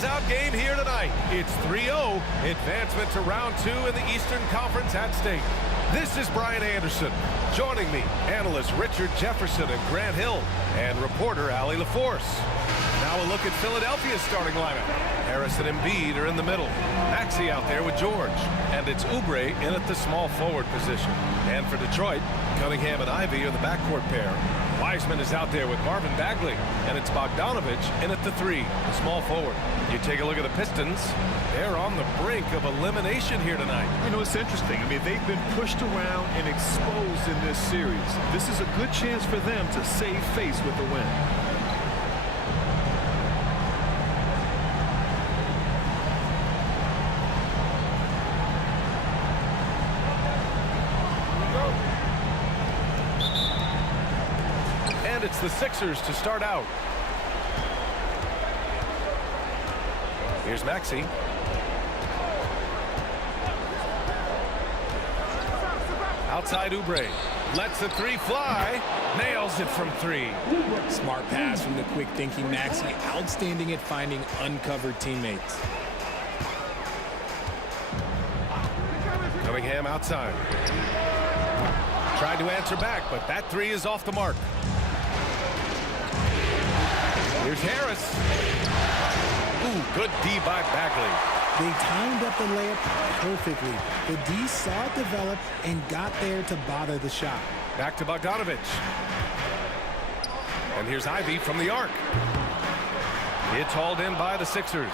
closeout game here tonight. It's 3-0, advancement to round 2 in the Eastern Conference at stake. This is Brian Anderson. Joining me, analysts Richard Jefferson and Grant Hill, and reporter Allie LaForce. Now a look at Philadelphia's starting lineup. Harris and Embiid are in the middle. Maxey out there with George. And it's Oubre in at the small forward position. And for Detroit, Cunningham and Ivy are the backcourt pair. Wiseman is out there with Marvin Bagley. And it's Bogdanovich in at the 3, the small forward. You take a look at the Pistons. They're on the brink of elimination here tonight. You know, it's interesting. I mean, they've been pushed around and exposed in this series. This is a good chance for them to save face with the win. And it's the Sixers to start out. Here's Maxey. Outside Oubre. Lets the 3 fly. Nails it from 3. Smart pass from the quick-thinking Maxey. Outstanding at finding uncovered teammates. Cunningham outside. Tried to answer back, but that 3 is off the mark. Here's Harris. Ooh, good D by Bagley. They timed up the layup perfectly. The D saw it develop and got there to bother the shot. Back to Bogdanovich. And here's Ivy from the arc. It's hauled in by the Sixers.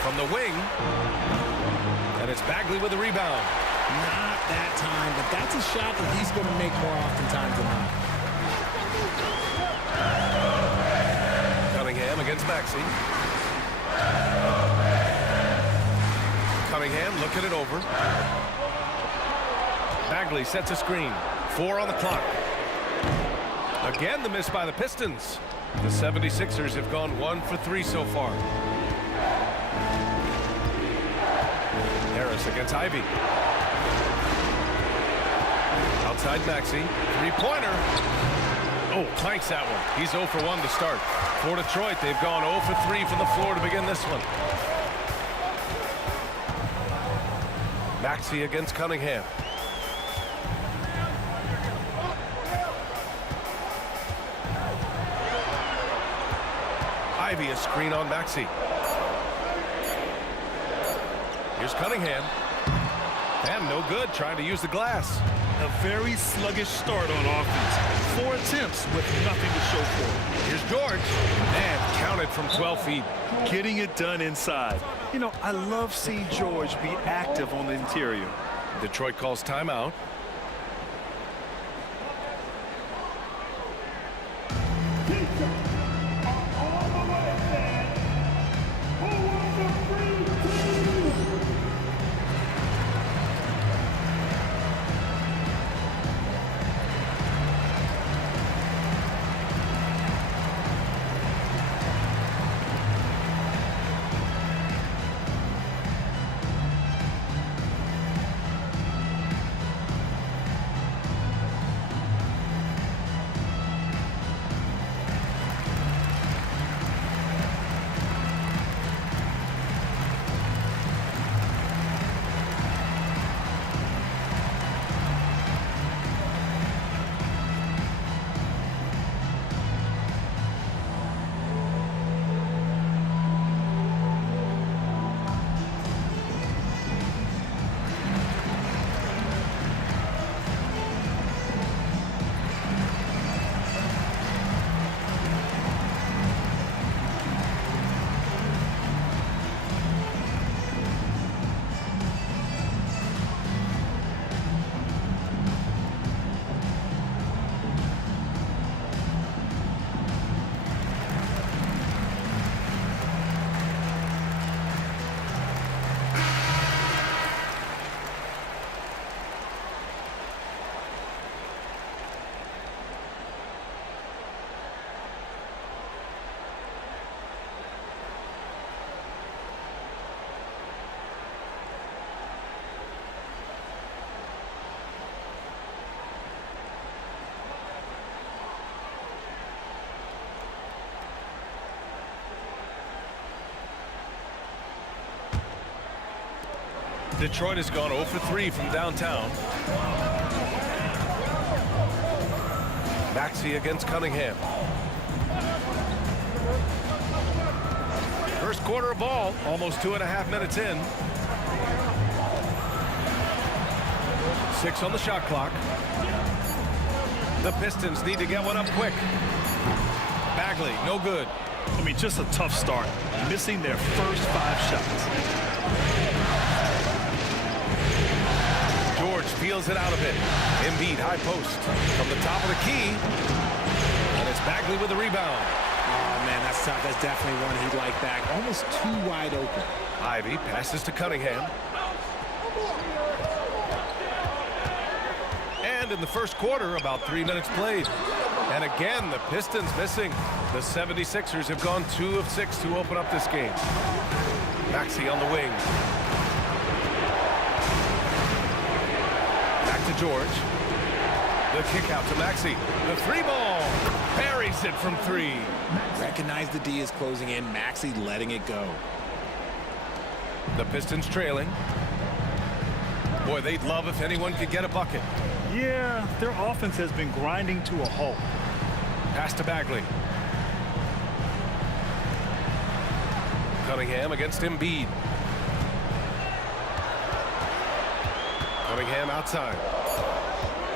From the wing. And it's Bagley with the rebound. Not that time, but that's a shot that he's going to make more oftentimes than not. Cunningham against Maxey. Cunningham looking it over. Bagley sets a screen. 4 on the clock. Again, the miss by the Pistons. The 76ers have gone 1 for 3 so far. Harris against Ivy. Outside Maxey. 3-pointer. Oh, clanks that one. He's 0 for 1 to start. For Detroit, they've gone 0 for 3 from the floor to begin this one. Maxey against Cunningham. Ivy a screen on Maxey. Here's Cunningham. And no good, trying to use the glass. A very sluggish start on offense. 4 attempts with nothing to show for it. Here's George. And counted from 12 feet. Getting it done inside. You know, I love seeing George be active on the interior. Detroit calls timeout. Detroit has gone 0 for 3 from downtown. Maxey against Cunningham. First quarter of ball, almost 2.5 minutes in. 6 on the shot clock. The Pistons need to get one up quick. Bagley, no good. I mean, just a tough start, missing their first 5 shots. George feels it out a bit. Embiid, high post. From the top of the key. And it's Bagley with the rebound. Oh, man, that's tough. That's definitely one he'd like back. Almost too wide open. Ivy passes to Cunningham. And in the first quarter, about 3 minutes played. And again, the Pistons missing. The 76ers have gone 2 of 6 to open up this game. Maxey on the wing. Back to George. The kick out to Maxey. The 3-ball. Buries it from 3. Recognize the D is closing in. Maxey letting it go. The Pistons trailing. Boy, they'd love if anyone could get a bucket. Yeah, their offense has been grinding to a halt. Pass to Bagley. Cunningham against Embiid. Cunningham outside.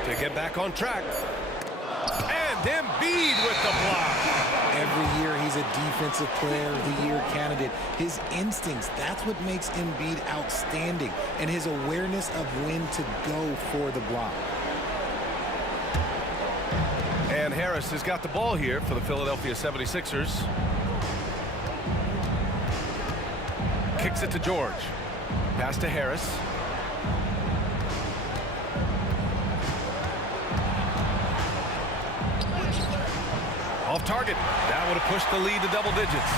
To get back on track. And Embiid with the block. Every year he's a defensive player of the year candidate. His instincts, that's what makes Embiid outstanding. And his awareness of when to go for the block. And Harris has got the ball here for the Philadelphia 76ers. Kicks it to George. Pass to Harris. Off target. That would have pushed the lead to double digits.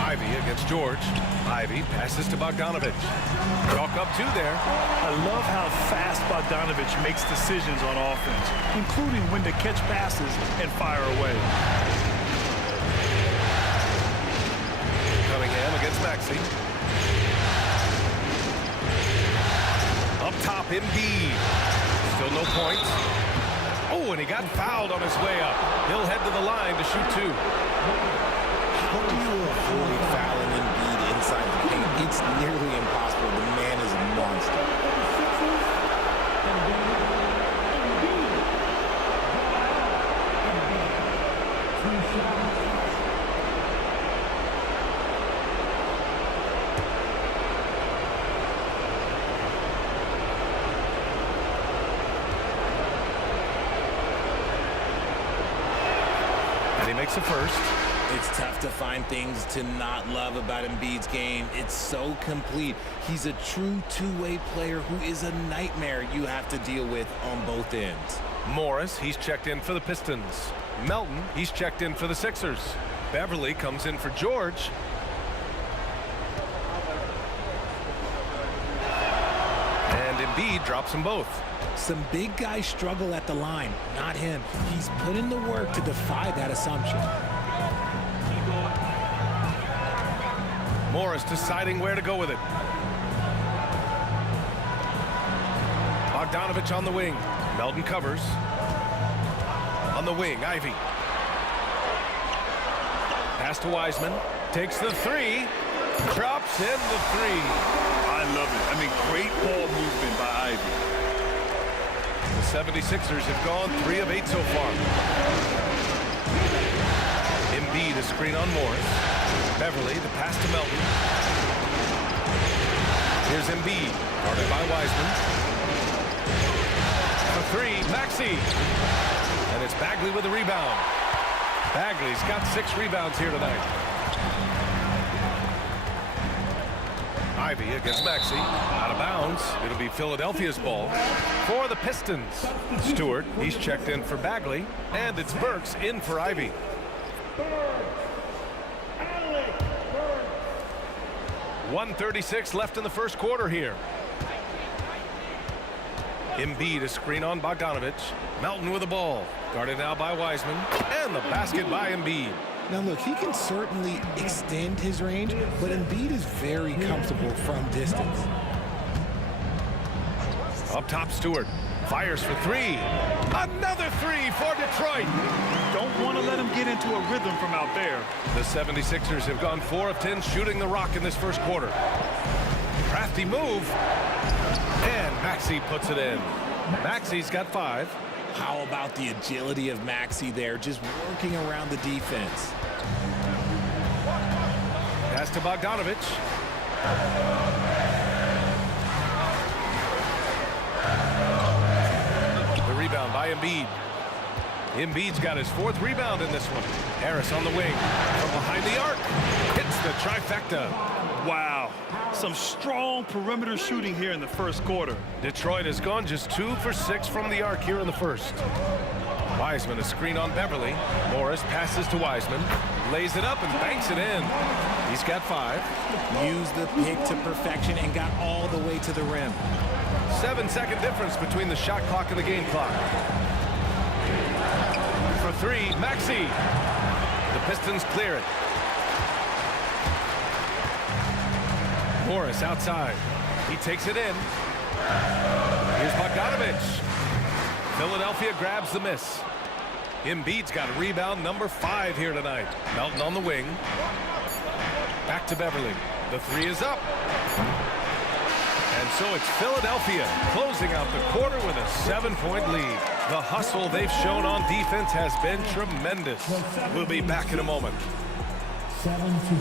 Ivy against George. Ivy passes to Bogdanovich. Chalk up 2 there. I love how fast Bogdanovich makes decisions on offense, including when to catch passes and fire away. Cunningham against Maxey. Up top, Embiid. Still no points. Oh, and he got fouled on his way up. He'll head to the line to shoot 2. How do you avoid fouling Embiid inside the paint? It's nearly impossible. The man is a monster. And he makes a first. It's tough to find things to not love about Embiid's game. It's so complete. He's a true two-way player who is a nightmare you have to deal with on both ends. Morris, he's checked in for the Pistons. Melton, he's checked in for the Sixers. Beverly comes in for George. And Embiid drops them both. Some big guys struggle at the line, not him. He's put in the work to defy that assumption. Morris deciding where to go with it. Bogdanovich on the wing. Melton covers. On the wing, Ivy. Pass to Wiseman. Takes the 3. Drops in the 3. I love it. I mean, great ball movement by Ivy. The 76ers have gone 3 of 8 so far. Embiid a screen on Morris. Beverly, the pass to Melton. Here's Embiid, guarded by Wiseman. For 3, Maxey. And it's Bagley with the rebound. Bagley's got 6 rebounds here tonight. Ivy against Maxey. Out of bounds. It'll be Philadelphia's ball for the Pistons. Stewart, he's checked in for Bagley. And it's Burks in for Ivy. 1:36 left in the first quarter here. Embiid a screen on Bogdanovich. Melton with the ball. Guarded now by Wiseman. And the basket by Embiid. Now, look, he can certainly extend his range, but Embiid is very comfortable from distance. Up top, Stewart fires for three. Another three for Detroit. Don't want to let him get into a rhythm from out there. The 76ers have gone 4 of 10 shooting the rock in this first quarter. Crafty move. And Maxey puts it in. Maxey's got 5. How about the agility of Maxey there, just working around the defense? Pass to Bogdanovich. The rebound by Embiid. Embiid's got his 4th rebound in this one. Harris on the wing. From behind the arc. Hits the trifecta. Wow. Some strong perimeter shooting here in the first quarter. Detroit has gone just 2 for 6 from the arc here in the first. Wiseman a screen on Beverly. Morris passes to Wiseman. Lays it up and banks it in. He's got 5. Used the pick to perfection and got all the way to the rim. 7-second difference between the shot clock and the game clock. For 3, Maxey. The Pistons clear it. Morris outside. He takes it in. Here's Bogdanovich. Philadelphia grabs the miss. Embiid's got a rebound number 5 here tonight. Melton on the wing. Back to Beverly. The 3 is up. And so it's Philadelphia closing out the quarter with a 7-point lead. The hustle they've shown on defense has been tremendous. We'll be back in a moment. 17.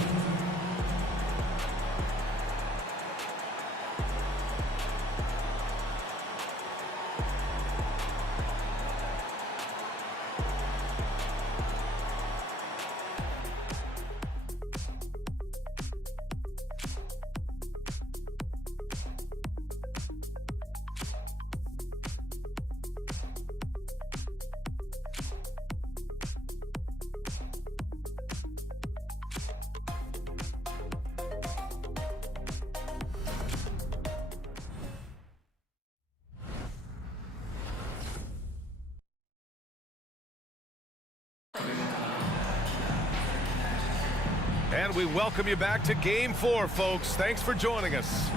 And we welcome you back to Game 4, folks. Thanks for joining us.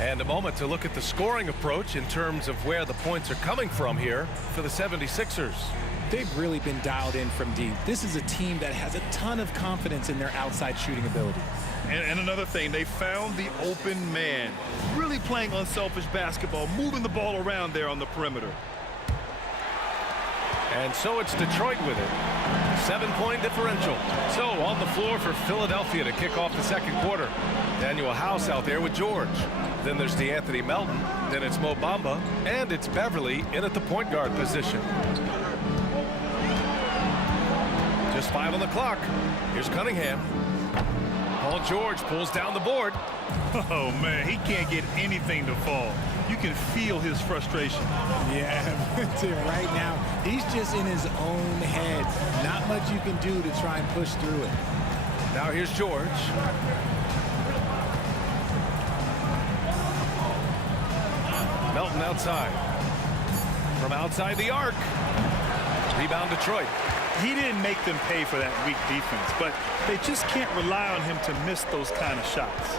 And a moment to look at the scoring approach in terms of where the points are coming from here for the 76ers. They've really been dialed in from deep. This is a team that has a ton of confidence in their outside shooting ability. And another thing, they found the open man. Really playing unselfish basketball, moving the ball around there on the perimeter. And so it's Detroit with it. 7-point differential. So on the floor for Philadelphia to kick off the second quarter. Daniel House out there with George. Then there's DeAnthony Melton. Then it's Mo Bamba. And it's Beverly in at the point guard position. Just 5 on the clock. Here's Cunningham. Paul George pulls down the board. Oh, man, he can't get anything to fall. You can feel his frustration. Yeah, right now, he's just in his own head. Not much you can do to try and push through it. Now here's George. Melton outside. From outside the arc. Rebound Detroit. He didn't make them pay for that weak defense, but they just can't rely on him to miss those kind of shots.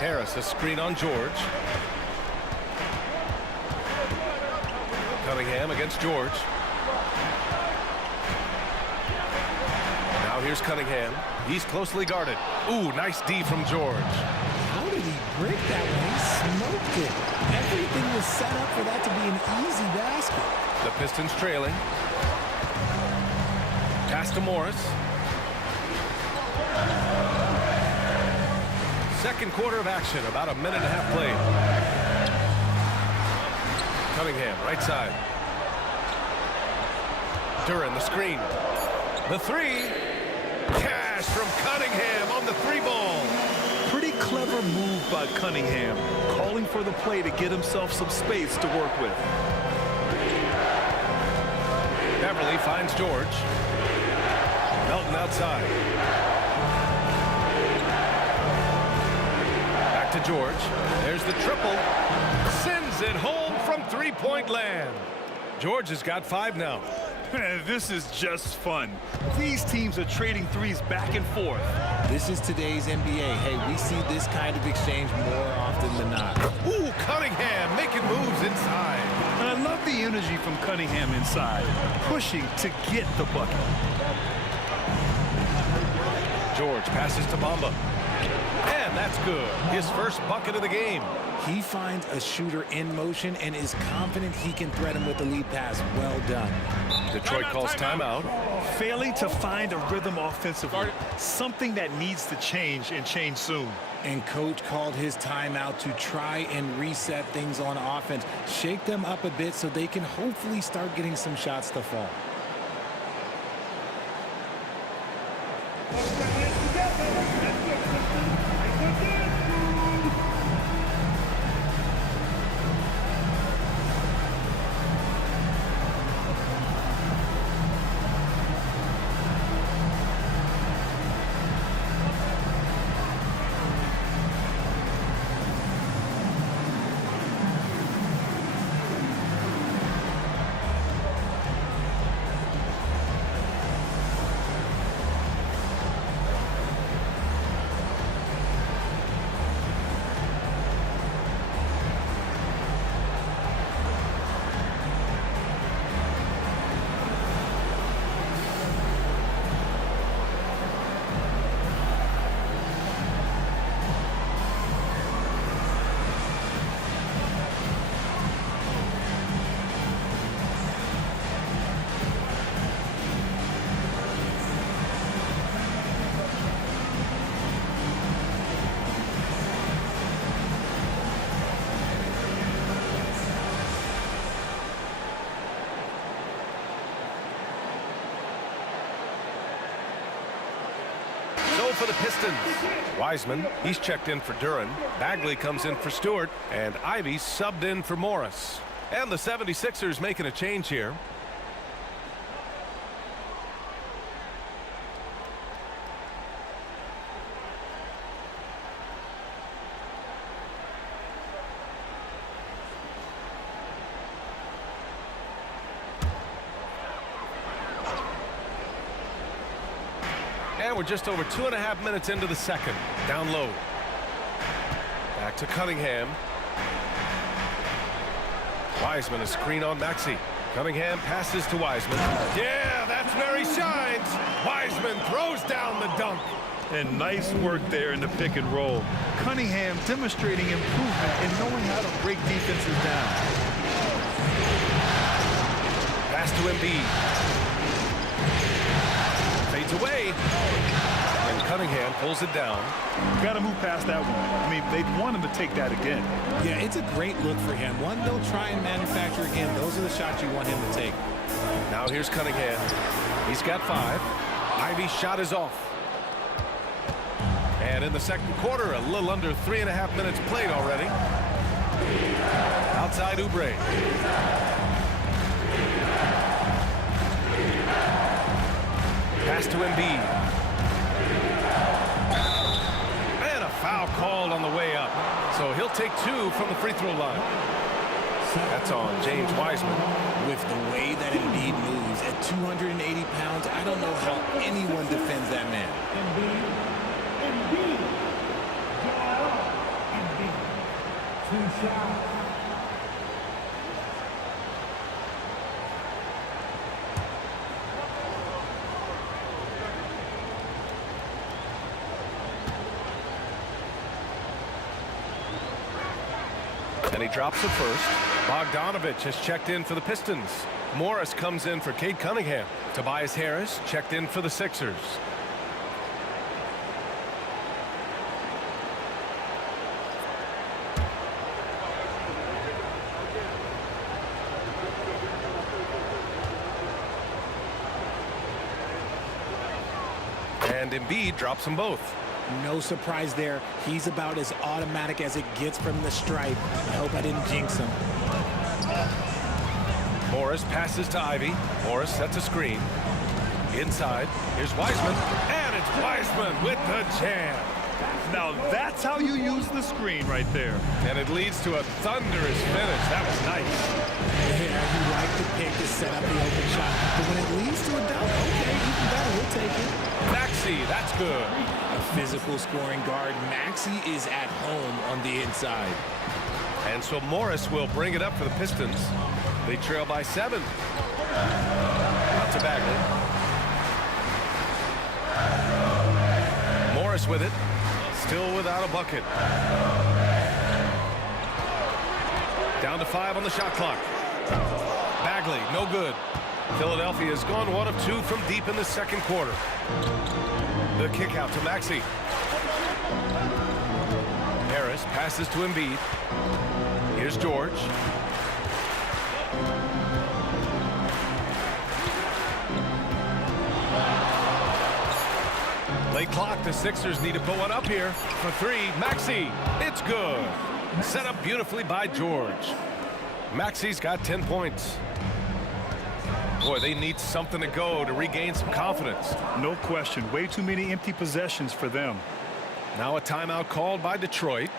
Harris, a screen on George. Cunningham against George. Now here's Cunningham. He's closely guarded. Ooh, nice D from George. How did he break that one? He smoked it. Everything was set up for that to be an easy basket. The Pistons trailing. Pass to Morris. Second quarter of action, about a minute and a half played. Cunningham, right side. Duran, the screen. The 3. Cash from Cunningham on the 3-ball. Pretty clever move by Cunningham, calling for the play to get himself some space to work with. Beverly finds George. Melton outside. Back to George. There's the triple. Sends it home from three-point land. George has got 5 now. This is just fun. These teams are trading threes back and forth. This is today's NBA. Hey, we see this kind of exchange more often than not. Ooh, Cunningham making moves inside. And I love the energy from Cunningham inside, pushing to get the bucket. George passes to Bamba. And that's good. His first bucket of the game. He finds a shooter in motion and is confident he can threat him with the lead pass. Well done. Detroit calls timeout. Failing to find a rhythm offensively, something that needs to change and change soon. And coach called his timeout to try and reset things on offense. Shake them up a bit so they can hopefully start getting some shots to fall. For the Pistons, Wiseman, he's checked in for Duran. Bagley comes in for Stewart, and Ivy subbed in for Morris. And the 76ers making a change here. And we're just over 2.5 minutes into the second. Down low. Back to Cunningham. Wiseman, a screen on Maxey. Cunningham passes to Wiseman. Yeah, that's where he shines. Wiseman throws down the dunk. And nice work there in the pick and roll. Cunningham demonstrating improvement in knowing how to break defenses down. Pass to Embiid. Fades away. And Cunningham pulls it down. Got to move past that one. I mean, they'd want him to take that again. Yeah, it's a great look for him. One they'll try and manufacture again. Those are the shots you want him to take. Now here's Cunningham. He's got 5. Ivy's shot is off. And in the second quarter, a little under 3.5 minutes played already. Outside Oubre. Pass to Embiid. And a foul called on the way up. So he'll take 2 from the free throw line. That's on James Wiseman. With the way that Embiid moves at 280 pounds, I don't know how anyone defends that man. Embiid. Embiid. 2 shots. And he drops the first. Bogdanovich has checked in for the Pistons. Morris comes in for Cade Cunningham. Tobias Harris checked in for the Sixers. And Embiid drops them both. No surprise there. He's about as automatic as it gets from the stripe. I hope I didn't jinx him. Morris passes to Ivy. Morris sets a screen. Inside, here's Wiseman. And it's Wiseman with the jam. Now that's how you use the screen right there. And it leads to a thunderous finish. That was nice. Yeah, you like the pick to set up the open shot. But when it leads to a dunk, okay, even better, we'll take it. Maxey, that's good. A physical scoring guard, Maxey is at home on the inside. And so Morris will bring it up for the Pistons. They trail by 7. Out to Bagley. Morris with it. Still without a bucket. Down to 5 on the shot clock. Bagley, no good. Philadelphia has gone 1 of 2 from deep in the second quarter. The kick out to Maxey. Harris passes to Embiid. Here's George. Late clock, the Sixers need to put one up here for 3. Maxey, it's good. Set up beautifully by George. Maxey's got 10 points. Boy, they need something to go to regain some confidence. No question. Way too many empty possessions for them. Now a timeout called by Detroit.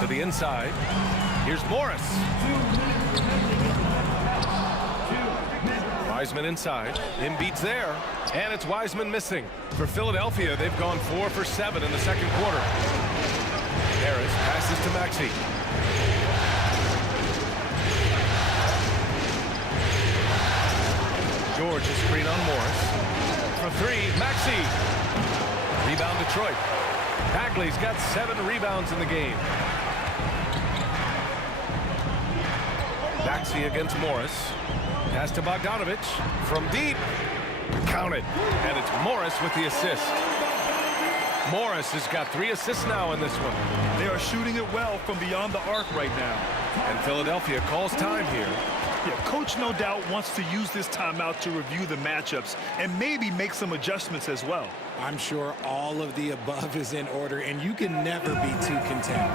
To the inside. Here's Morris. Wiseman inside. Embiid's there. And it's Wiseman missing. For Philadelphia, they've gone 4 for 7 in the second quarter. Harris passes to Maxey. George is screen on Morris. For 3, Maxey. Rebound Detroit. Bagley's got 7 rebounds in the game. Maxey against Morris. Pass to Bogdanovich from deep. Counted. And it's Morris with the assist. Morris has got 3 assists now in this one. They are shooting it well from beyond the arc right now. And Philadelphia calls time here. Yeah, coach no doubt wants to use this timeout to review the matchups and maybe make some adjustments as well. I'm sure all of the above is in order, and you can never be too content.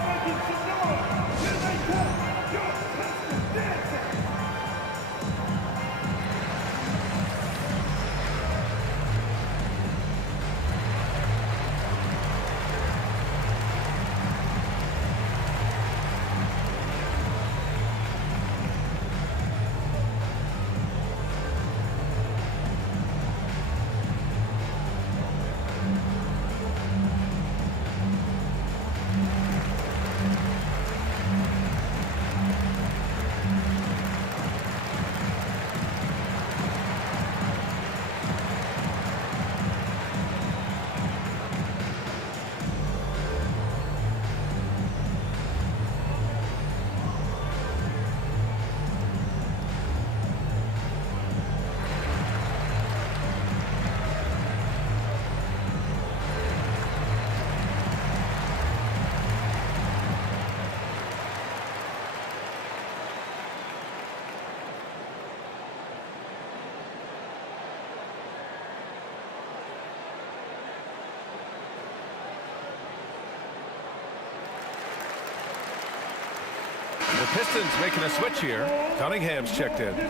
The Pistons making a switch here. Cunningham's checked in. Number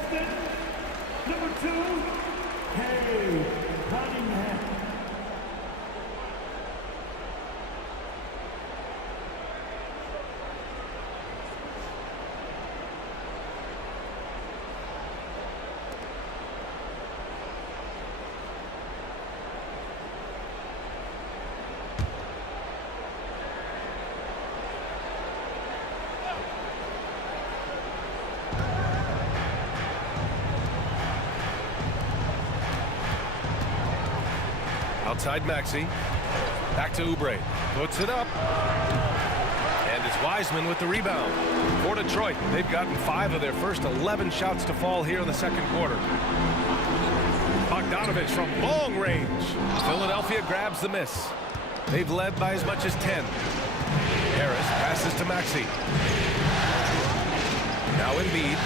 2, Cunningham. Outside Maxey. Back to Oubre. Puts it up. And it's Wiseman with the rebound. For Detroit, they've gotten 5 of their first 11 shots to fall here in the second quarter. Bogdanovich from long range. Philadelphia grabs the miss. They've led by as much as 10. Harris passes to Maxey. Now Embiid.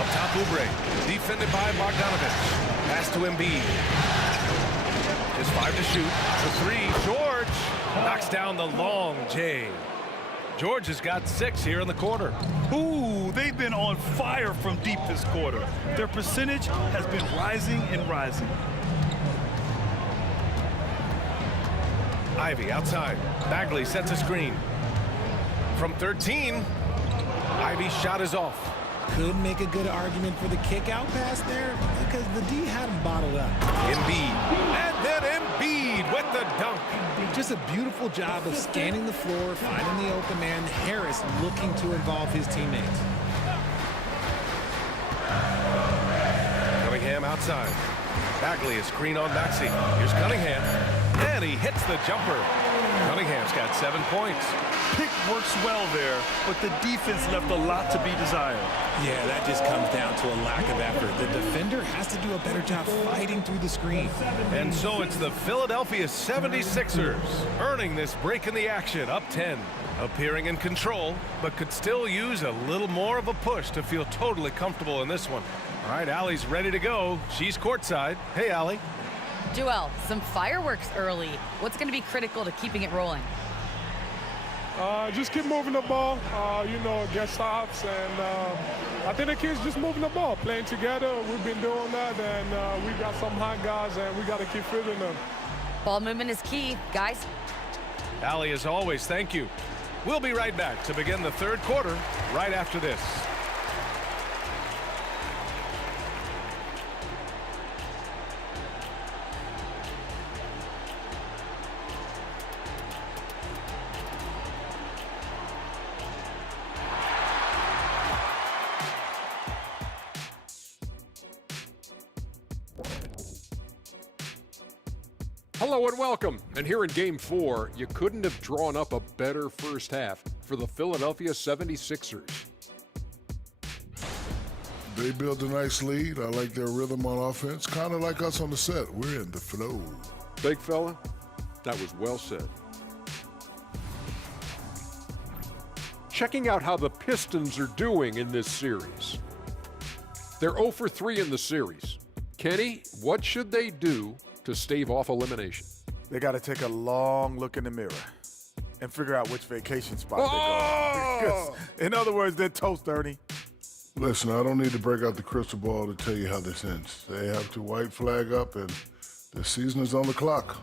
Up top Oubre. Defended by Bogdanovich. Pass to Embiid. Just 5 to shoot. For 3, George knocks down the long J. George has got 6 here in the quarter. Ooh, they've been on fire from deep this quarter. Their percentage has been rising and rising. Ivy outside. Bagley sets a screen. From 13, Ivy's shot is off. Could make a good argument for the kick-out pass there because the D had him bottled up. Embiid. And then Embiid with the dunk. Just a beautiful job of scanning the floor, finding the open man. Harris looking to involve his teammates. Cunningham outside. Bagley is screen on Maxey. Here's Cunningham. And he hits the jumper. Cunningham's got 7 points. Pick works well there, but the defense left a lot to be desired. Yeah, that just comes down to a lack of effort. The defender has to do a better job fighting through the screen. And so it's the Philadelphia 76ers earning this break in the action, up 10. Appearing in control, but could still use a little more of a push to feel totally comfortable in this one. All right, Allie's ready to go. She's courtside. Hey, Allie. Joel, some fireworks early. What's going to be critical to keeping it rolling? Just keep moving the ball, get stops, and I think the kids just moving the ball, playing together. We've been doing that, and we got some hot guys, and we got to keep fitting them. Ball movement is key, guys. Allie, as always, thank you. We'll be right back to begin the third quarter right after this. Hello and welcome. And here in Game 4, you couldn't have drawn up a better first half for the Philadelphia 76ers. They built a nice lead. I like their rhythm on offense. Kind of like us on the set. We're in the flow. Big fella, that was well said. Checking out how the Pistons are doing in this series. They're 0 for 3 in the series. Kenny, what should they do to stave off elimination? They got to take a long look in the mirror and figure out which vacation spot they go. In other words, they're toast, Ernie. Listen, I don't need to break out the crystal ball to tell you how this ends. They have to white flag up, and the season is on the clock.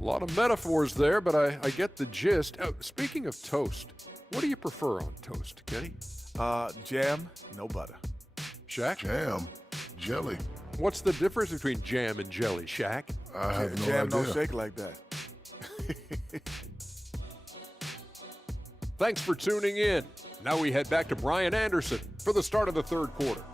A lot of metaphors there, but I get the gist. Speaking of toast, what do you prefer on toast, Kenny? Jam, no butter. Shaq? Jam, jelly. What's the difference between jam and jelly, Shaq? I have no Jam idea. don't shake like that. Thanks for tuning in. Now we head back to Brian Anderson for the start of the third quarter.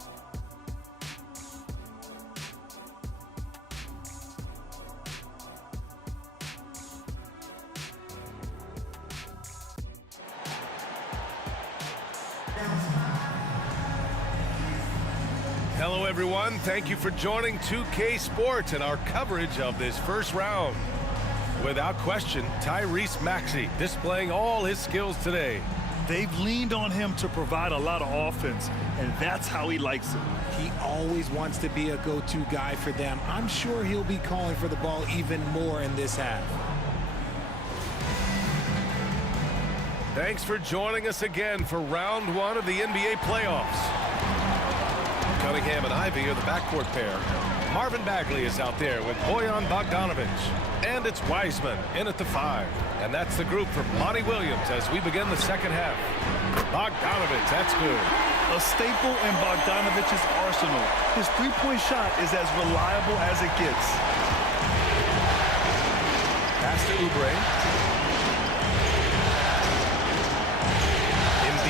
Hello, everyone. Thank you for joining 2K Sports and our coverage of this first round. Without question, Tyrese Maxey displaying all his skills today. They've leaned on him to provide a lot of offense, and that's how he likes it. He always wants to be a go-to guy for them. I'm sure he'll be calling for the ball even more in this half. Thanks for joining us again for round one of the NBA playoffs. Cunningham and Ivy are the backcourt pair. Marvin Bagley is out there with Bojan Bogdanovic. And it's Wiseman in at the 5. And that's the group for Monty Williams as we begin the second half. Bogdanovic, that's good. A staple in Bogdanovic's arsenal. His three-point shot is as reliable as it gets. Pass to Oubre.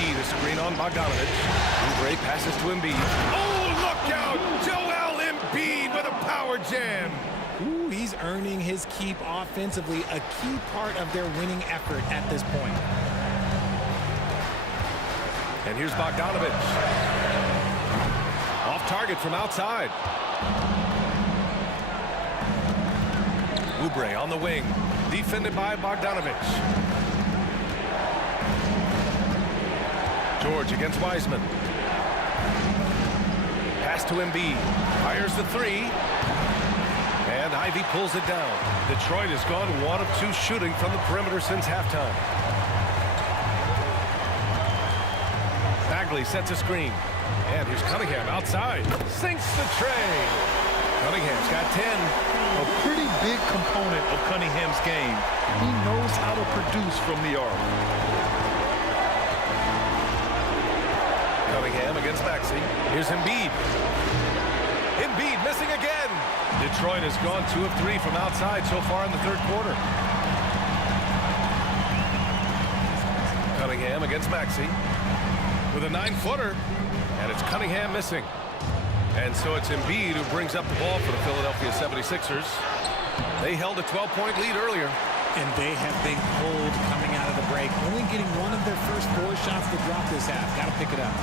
Embiid, a screen on Bogdanovic. Oubre passes to Embiid. Oh, look out! Joel Embiid with a power jam. Ooh, he's earning his keep offensively, a key part of their winning effort at this point. And here's Bogdanovic. Off target from outside. Oubre on the wing. Defended by Bogdanovic. George against Wiseman. Pass to Embiid. Fires the 3. And Ivy pulls it down. Detroit has gone 1 of 2 shooting from the perimeter since halftime. Bagley sets a screen. And here's Cunningham outside. Sinks the tray. Cunningham's got 10. A pretty big component of Cunningham's game. He knows how to produce from the arc. Cunningham against Maxey. Here's Embiid. Embiid missing again. Detroit has gone 2 of 3 from outside so far in the third quarter. Cunningham against Maxey with a 9-footer, and it's Cunningham missing. And so it's Embiid who brings up the ball for the Philadelphia 76ers. They held a 12-point lead earlier. And they have been cold coming out of the break, only getting one of their first 4 shots to drop this half. Got to pick it up.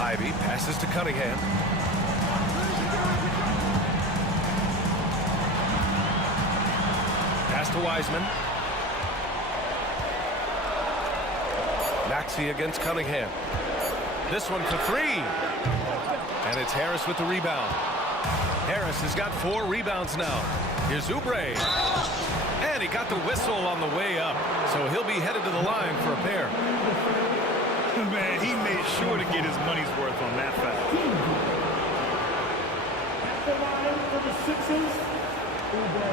Ivy passes to Cunningham. Pass to Wiseman. Maxey against Cunningham. This one for 3. And it's Harris with the rebound. Harris has got 4 rebounds now. Here's Oubre. And he got the whistle on the way up. So he'll be headed to the line for a pair. Man, he made sure to get his money's worth on that foul. At the line for the Sixers, Oubre,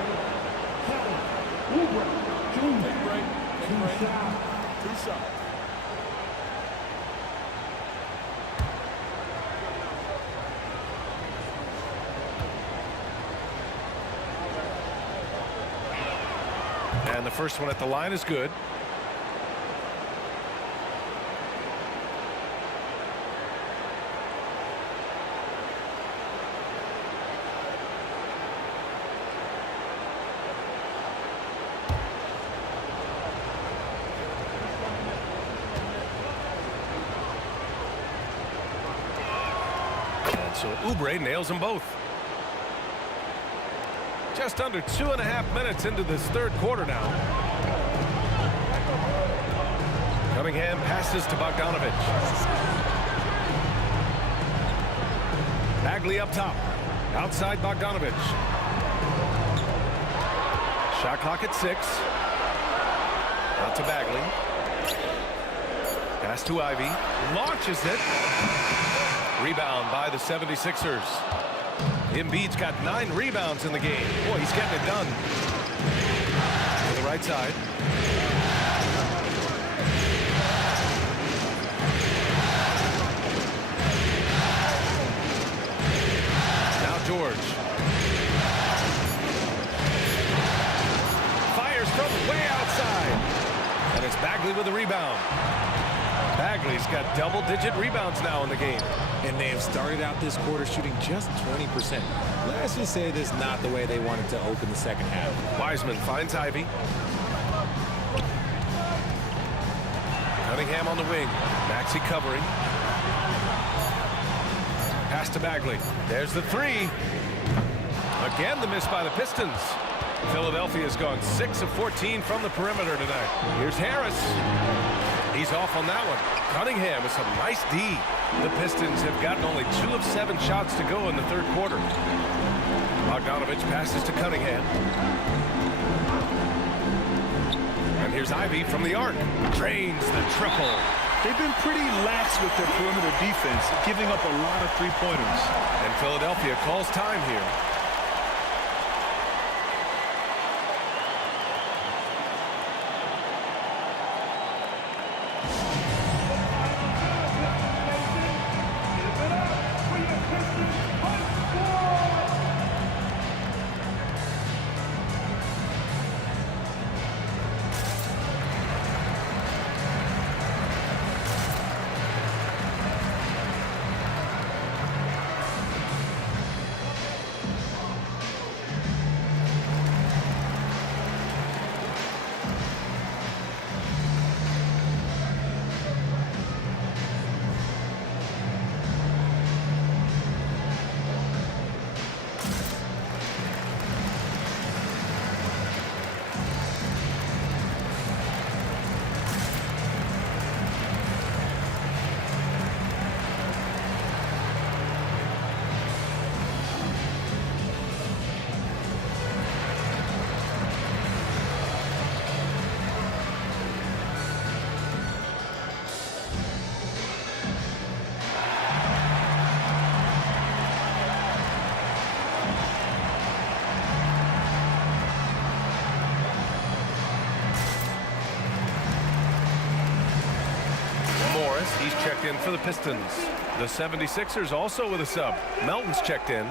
Jr. Two shots. And the first one at the line is good. And so Oubre nails them both. Just under 2.5 minutes into this third quarter now. Cunningham passes to Bogdanovic. Bagley up top. Outside Bogdanovic. Shot clock at 6. Out to Bagley. Pass to Ivy. Launches it. Rebound by the 76ers. Embiid's got 9 rebounds in the game. Boy, he's getting it done. To the right side. Now George. Fires from way outside. And it's Bagley with the rebound. Bagley's got double-digit rebounds now in the game. And they have started out this quarter shooting just 20%. Let's just say this is not the way they wanted to open the second half. Wiseman finds Ivy. Cunningham on the wing. Maxey covering. Pass to Bagley. There's the 3. Again, the miss by the Pistons. Philadelphia has gone 6 of 14 from the perimeter tonight. Here's Harris. He's off on that one. Cunningham with some nice D. The Pistons have gotten only 2 of 7 shots to go in the third quarter. Bogdanovic passes to Cunningham. And here's Ivy from the arc. Drains the triple. They've been pretty lax with their perimeter defense, giving up a lot of three-pointers. And Philadelphia calls time here. He's checked in for the Pistons. The 76ers also with a sub. Melton's checked in.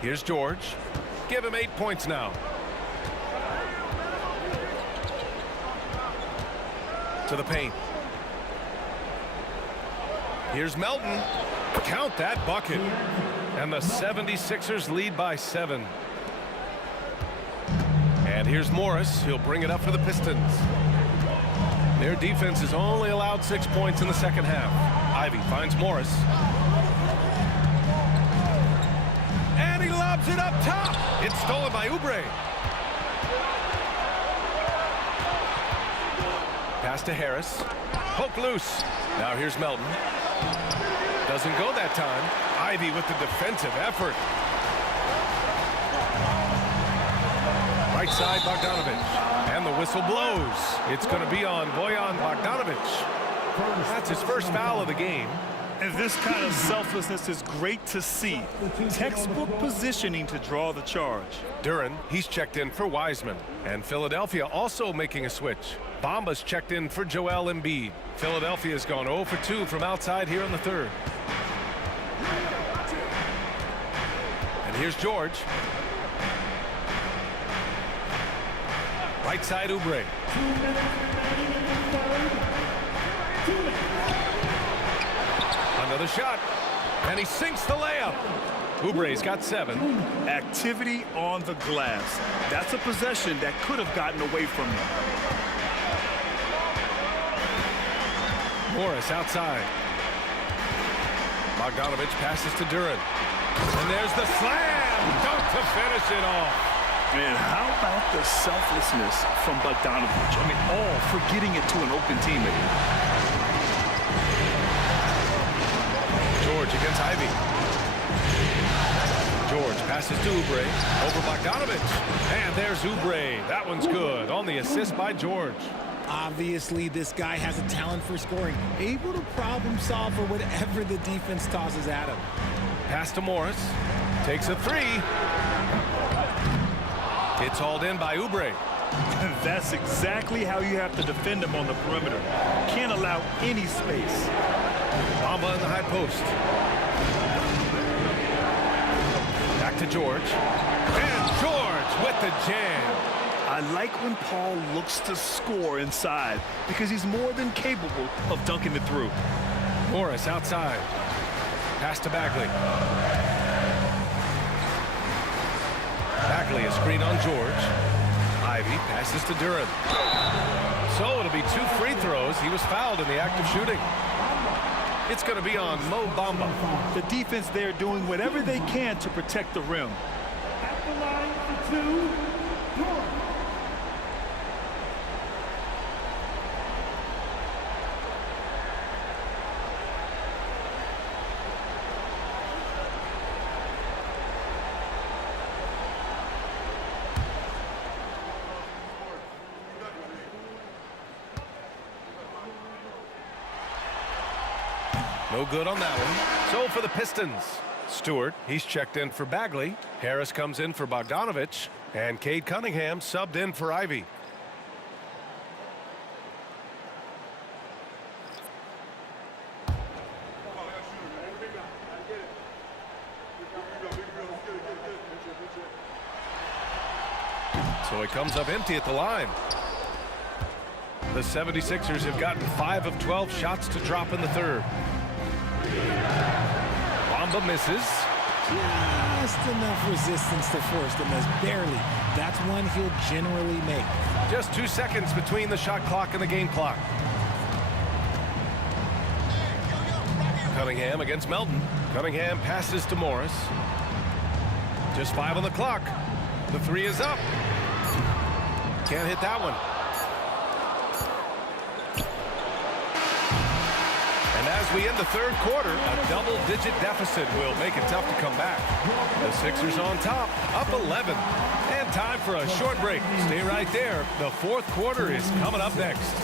Here's George. Give him 8 points now. To the paint. Here's Melton. Count that bucket. And the 76ers lead by 7. And here's Morris. He'll bring it up for the Pistons. Their defense has only allowed 6 points in the second half. Ivy finds Morris. And he lobs it up top. It's stolen by Oubre. Pass to Harris. Poke loose. Now here's Melton. Doesn't go that time. Ivy with the defensive effort. Right side, Bogdanovich. And the whistle blows. It's going to be on Bojan Bogdanovich. That's his first foul of the game. And this kind of selflessness is great to see. Textbook positioning to draw the charge. Duren, he's checked in for Wiseman. And Philadelphia also making a switch. Bamba's checked in for Joel Embiid. Philadelphia's gone 0 for 2 from outside here in the third. And here's George. Right side, Oubre. Another shot. And he sinks the layup. Oubre's got 7. Activity on the glass. That's a possession that could have gotten away from him. Morris outside. Bogdanovich passes to Duren. And there's the slam. Dunk to finish it off. And how about the selflessness from Bogdanovich? I mean, all for getting it to an open teammate. George against Ivy. George passes to Oubre. Over Bogdanovich. And there's Oubre. That one's good on the assist by George. Obviously, this guy has a talent for scoring, able to problem solve for whatever the defense tosses at him. Pass to Morris. Takes a 3. It's hauled in by Oubre. That's exactly how you have to defend him on the perimeter. Can't allow any space. Bamba in the high post. Back to George. And George with the jam. I like when Paul looks to score inside because he's more than capable of dunking it through. Morris outside. Pass to Bagley. Bagley a screen on George. Ivy passes to Duren. So it'll be 2 free throws. He was fouled in the act of shooting. It's going to be on Mo Bamba. The defense there doing whatever they can to protect the rim. the line for two, Durham. No good on that one. So for the Pistons, Stewart, he's checked in for Bagley. Harris comes in for Bogdanovich. And Cade Cunningham subbed in for Ivy. So he comes up empty at the line. The 76ers have gotten 5 of 12 shots to drop in the third. Bamba misses. Just enough resistance to force the miss. Barely. That's one he'll generally make. Just 2 seconds between the shot clock and the game clock. Cunningham against Melton. Cunningham passes to Morris. Just 5 on the clock. The 3 is up. Can't hit that one. And as we end the third quarter, a double-digit deficit will make it tough to come back. The Sixers on top, up 11. And time for a short break. Stay right there. The fourth quarter is coming up next.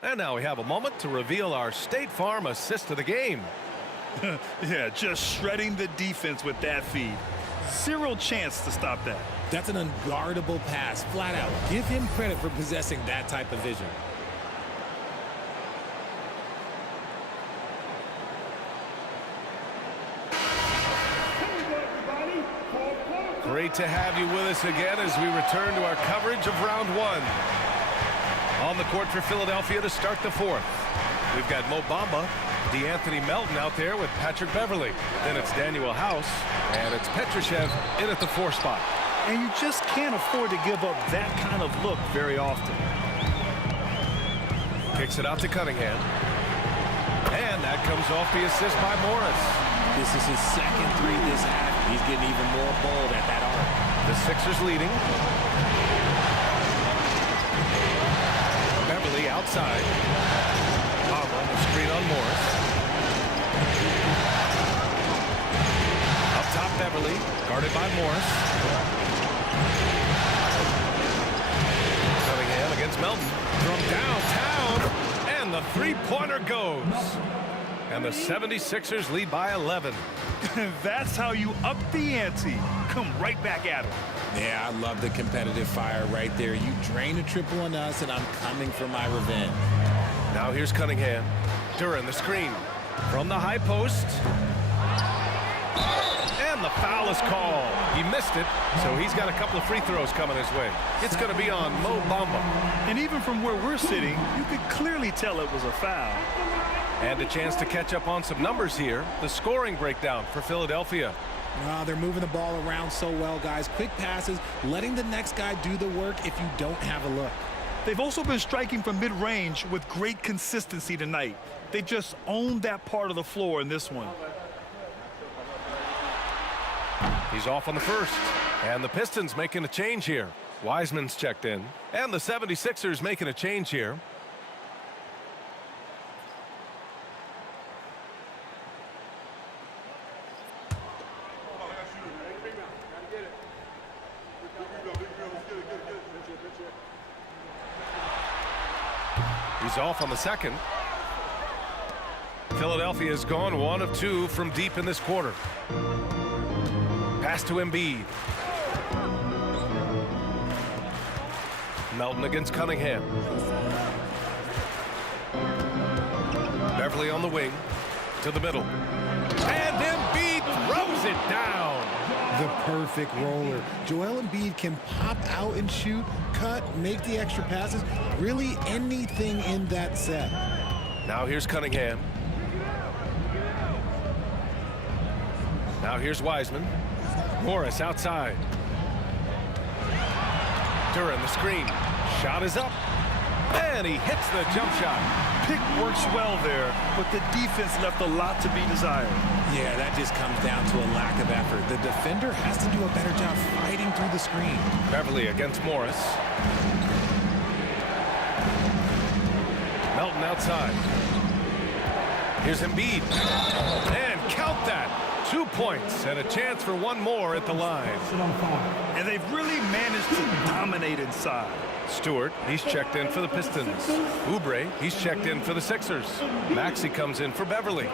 And now we have a moment to reveal our State Farm assist of the game. Yeah, just shredding the defense with that feed. Zero chance to stop that. That's an unguardable pass, flat out. Give him credit for possessing that type of vision. Great to have you with us again as we return to our coverage of round one. On the court for Philadelphia to start the fourth. We've got Mo Bamba, DeAnthony Melton out there with Patrick Beverley. Then it's Daniel House, and it's Petrushev in at the 4 spot. And you just can't afford to give up that kind of look very often. Kicks it out to Cunningham. And that comes off the assist by Morris. This is his second 3 this half. He's getting even more bold at that arc. The Sixers leading. Beverly outside. Palmer on the screen on Morris. Up top, Beverly, guarded by Morris. Cunningham against Melton. From downtown, and the three-pointer goes. And the 76ers lead by 11. That's how you up the ante. Come right back at him. Yeah, I love the competitive fire right there. You drain a triple on us, and I'm coming for my revenge. Now here's Cunningham. Duran the screen. From the high post. And the foul is called. He missed it, so he's got a couple of free throws coming his way. It's going to be on Mo Bamba. And even from where we're sitting, you could clearly tell it was a foul. And a chance to catch up on some numbers here. The scoring breakdown for Philadelphia. They're moving the ball around so well, guys. Quick passes, letting the next guy do the work if you don't have a look. They've also been striking from mid-range with great consistency tonight. They just owned that part of the floor in this one. He's off on the first. And the Pistons making a change here. Wiseman's checked in. And the 76ers making a change here. He's off on the second. Philadelphia has gone 1 of 2 from deep in this quarter. Pass to Embiid. Melton against Cunningham. Beverly on the wing. To the middle. And Embiid throws it down. The perfect roller. Joel Embiid can pop out and shoot, cut, make the extra passes, really anything in that set. Now here's Cunningham. Now here's Wiseman. Morris outside. Duran the screen. Shot is up. And he hits the jump shot. Pick works well there, but the defense left a lot to be desired. Yeah, that just comes down to a lack of effort. The defender has to do a better job fighting through the screen. Beverly against Morris. Melton outside. Here's Embiid. And count that. 2 points and a chance for one more at the line. And they've really managed to dominate inside. Stewart, he's checked in for the Pistons. Oubre, he's checked in for the Sixers. Maxey comes in for Beverly.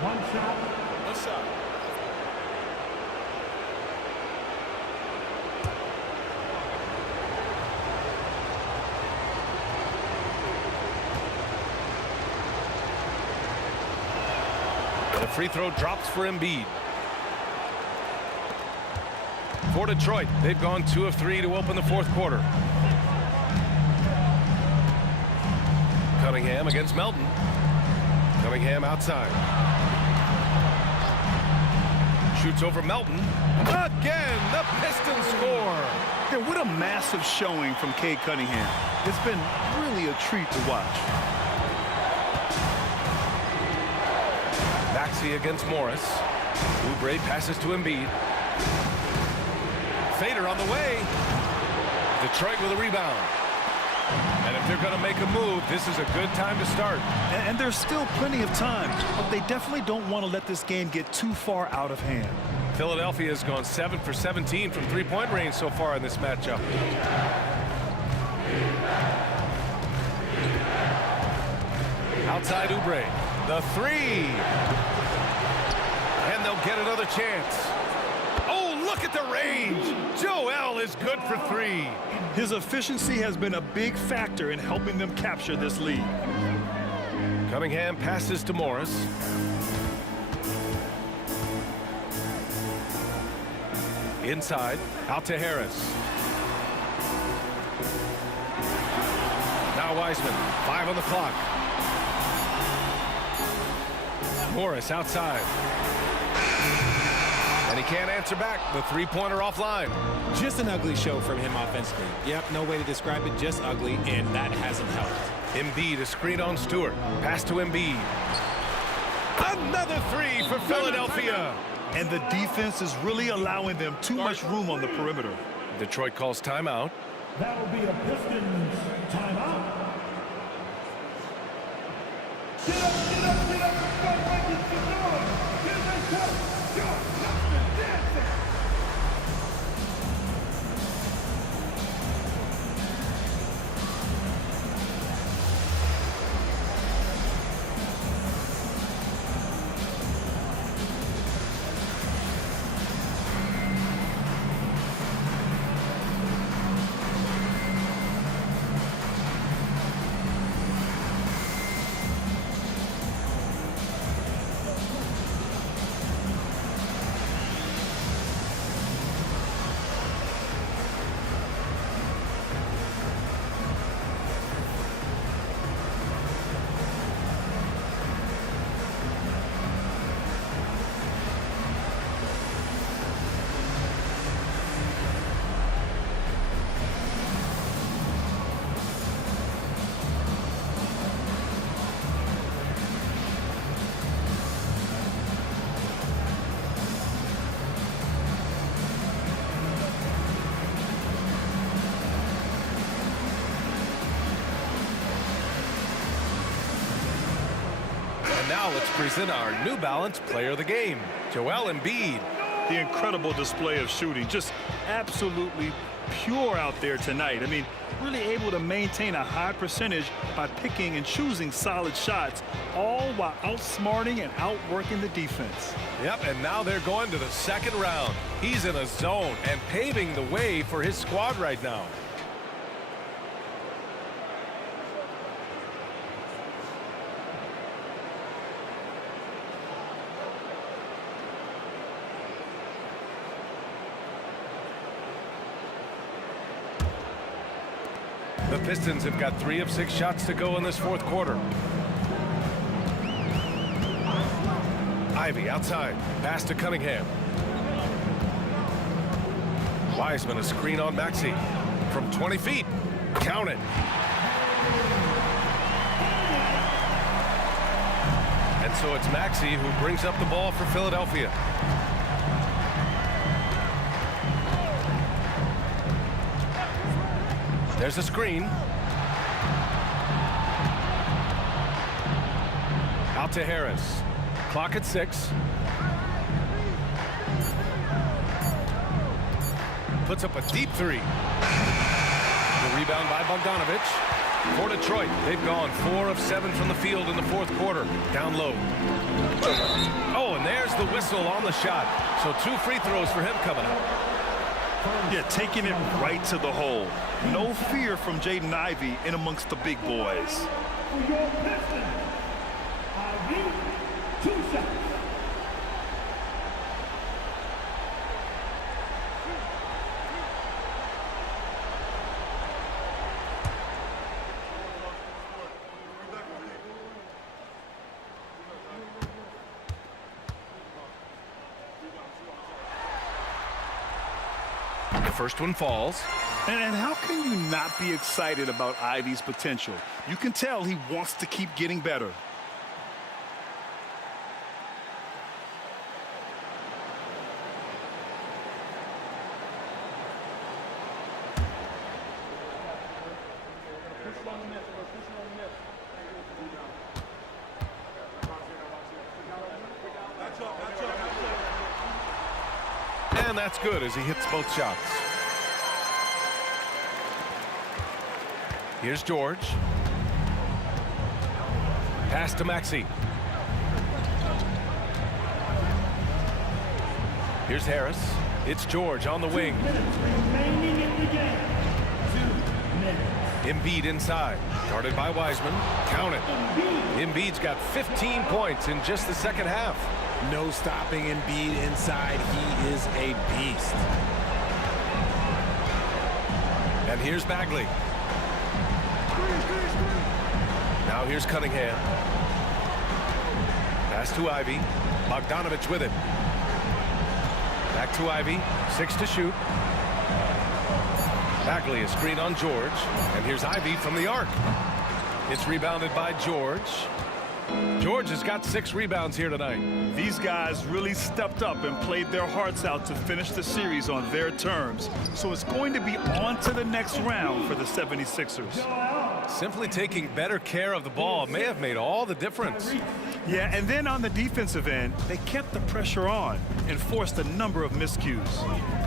One shot. What's up? The free throw drops for Embiid. For Detroit, they've gone 2 of 3 to open the fourth quarter. Cunningham against Melton. Cunningham outside. Shoots over Melton. Again, the Pistons score. Yeah, what a massive showing from Cade Cunningham. It's been really a treat to watch. Maxey against Morris. Oubre passes to Embiid. Fader on the way. Detroit with a rebound. And if they're going to make a move, this is a good time to start. And there's still plenty of time, but they definitely don't want to let this game get too far out of hand. Philadelphia has gone 7 for 17 from three-point range so far in this matchup. Outside Oubre. The three. And they'll get another chance. Oh, look at the range. Joel is good for 3. His efficiency has been a big factor in helping them capture this lead. Cunningham passes to Morris. Inside, out to Harris. Now Wiseman, 5 on the clock. Morris outside. And he can't answer back. The three-pointer offline. Just an ugly show from him offensively. Yep, no way to describe it, just ugly, and that hasn't helped. Embiid, a screen on Stewart. Pass to Embiid. Another 3 for Philadelphia. And the defense is really allowing them too much room on the perimeter. Detroit calls timeout. That'll be a Pistons timeout. Get up, get up, get up. Go, Vikings, get going. Get that shot. Go, Justin, dancing. Now let's present our New Balance Player of the Game, Joel Embiid. The incredible display of shooting, just absolutely pure out there tonight. I mean, really able to maintain a high percentage by picking and choosing solid shots, all while outsmarting and outworking the defense. Yep, and now they're going to the second round. He's in a zone and paving the way for his squad right now. The Pistons have got 3 of 6 shots to go in this fourth quarter. Ivy outside. Pass to Cunningham. Wiseman a screen on Maxey. From 20 feet. Count it. And so it's Maxey who brings up the ball for Philadelphia. There's a screen. Out to Harris. Clock at 6. Puts up a deep 3. The rebound by Bogdanovich. For Detroit, they've gone 4 of 7 from the field in the fourth quarter. Down low. Oh, and there's the whistle on the shot. So 2 free throws for him coming up. Yeah, taking it right to the hole. No fear from Jaden Ivey in amongst the big boys. For your Pistons, Ivy, 2 shots. The first one falls. And how can you not be excited about Ivy's potential? You can tell he wants to keep getting better. And that's good as he hits both shots. Here's George. Pass to Maxey. Here's Harris. It's George on the wing. Remaining in the game. 2 minutes. Embiid inside. Guarded by Wiseman. Count it. Embiid's got 15 points in just the second half. No stopping Embiid inside. He is a beast. And here's Bagley. Now here's Cunningham. Pass to Ivy. Bogdanovich with it. Back to Ivy. 6 to shoot. Bagley a screen on George. And here's Ivy from the arc. It's rebounded by George. George has got 6 rebounds here tonight. These guys really stepped up and played their hearts out to finish the series on their terms. So it's going to be on to the next round for the 76ers. Simply taking better care of the ball may have made all the difference. Yeah, and then on the defensive end, they kept the pressure on and forced a number of miscues.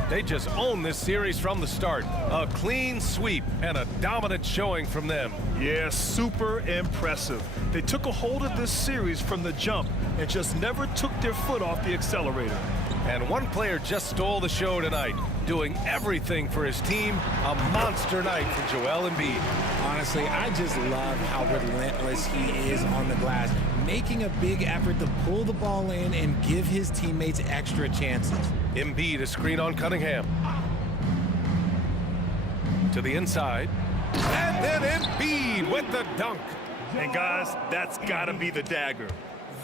They just own this series from the start. A clean sweep and a dominant showing from them. Yeah, super impressive. They took a hold of this series from the jump and just never took their foot off the accelerator. And one player just stole the show tonight, doing everything for his team. A monster night for Joel Embiid. Honestly, I just love how relentless he is on the glass, making a big effort to pull the ball in and give his teammates extra chances. Embiid a screen on Cunningham. To the inside. And then Embiid with the dunk. And guys, that's got to be the dagger.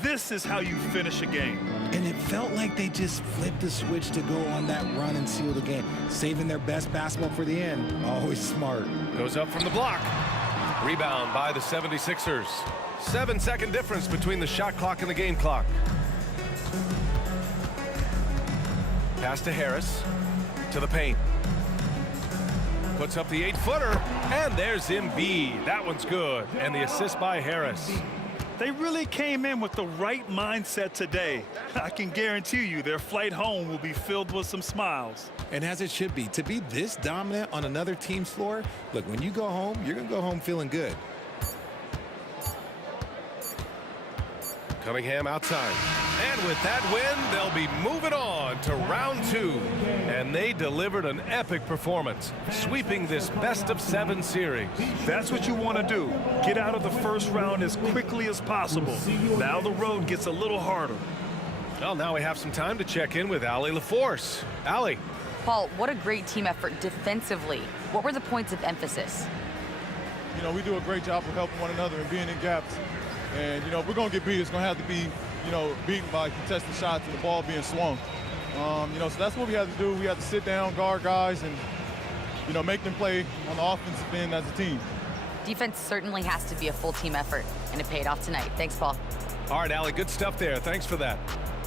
This is how you finish a game. And it felt like they just flipped the switch to go on that run and seal the game, saving their best basketball for the end. Always smart. Goes up from the block. Rebound by the 76ers. 7-second difference between the shot clock and the game clock. Pass to Harris. To the paint. Puts up the 8-footer. And there's Embiid. That one's good. And the assist by Harris. They really came in with the right mindset today. I can guarantee you their flight home will be filled with some smiles. And as it should be, to be this dominant on another team's floor, look, when you go home, you're going to go home feeling good. Cunningham outside. And with that win, they'll be moving on to round 2. And they delivered an epic performance, sweeping this best-of-7 series. That's what you want to do. Get out of the first round as quickly as possible. Now the road gets a little harder. Well, now we have some time to check in with Allie LaForce. Allie. Paul, what a great team effort defensively. What were the points of emphasis? you know, we do a great job of helping one another and being in gaps. And, you know, if we're going to get beat, it's going to have to be, you know, beaten by contested shots and the ball being swung. You know, so that's what we have to do. We have to sit down, guard guys, and, you know, make them play on the offensive end as a team. Defense certainly has to be a full team effort, and it paid off tonight. Thanks, Paul. All right, Allie, good stuff there. Thanks for that.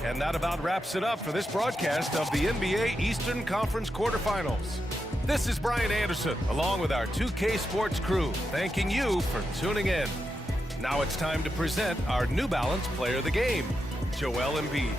And that about wraps it up for this broadcast of the NBA Eastern Conference quarterfinals. This is Brian Anderson, along with our 2K Sports crew, thanking you for tuning in. Now it's time to present our New Balance Player of the Game, Joel Embiid.